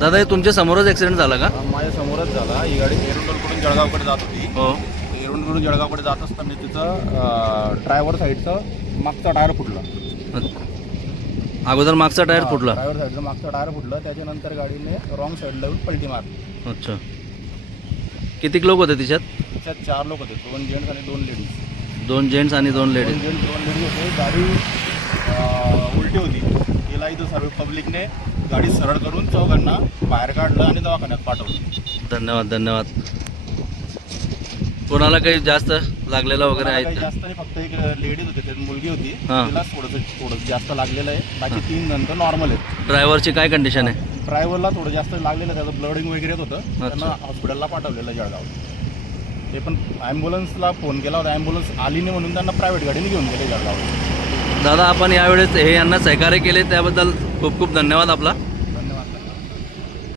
दादा हे तुमच्या समोरच ॲक्सिडेंट झाला का? माझ्या समोरच झाला. ही गाडी एरंडोलकडून जळगावकडे जात होती. हो. एरंडोलकडून जळगावकडे जात असताना तिचं ड्रायव्हर साईडचं मागचा टायर फुटला. अगोदर मागचा टायर फुटला. ड्रायव्हर साईडचं मागचा टायर फुटलं. त्याच्यानंतर गाडीने रॉंग साईडला येऊन पलटी मारली. अच्छा. किती लोक होते तिच्यात? त्याच्यात 4 लोक होते, 2 जेंट्स आणि 2 लेडीज. 2 जेंट्स आणि 2 लेडीज. 2 जेंट्स 2 लेडीज होते. गाडी उलटी होती. तिला इथं सर्व पब्लिकने गाडी सरळ करून चौघांना बाहेर काढलं आणि दवाखान्यात पाठवलं. धन्यवाद धन्यवाद. कोणाला काही जास्त लागलेला वगैरे आहे काही का? जास्त नाही, फक्त एक लेडीज होती, त्यात मुलगी होती. हां. तिला थोडं जास्त लागलेलं आहे. बाकी 3 नंतर नॉर्मल आहेत. ड्रायव्हरची काय कंडिशन आहे? ड्रायव्हरला थोडं जास्त लागलेलं आहे, त्याचं ब्लडिंग वगैरे येत होतं. अच्छा. त्यांना हॉस्पिटलला पाठवलेलं जळगाव. ते पण ॲम्ब्युलन्सला फोन केला होता, ॲम्ब्युलन्स आली नाही म्हणून त्यांना प्रायव्हेट गाडीने घेऊन गेले जळगाव. दादा आपण यावेळेस हे यांना सहकार्य केले त्याबद्दल खूप खूप धन्यवाद आपला.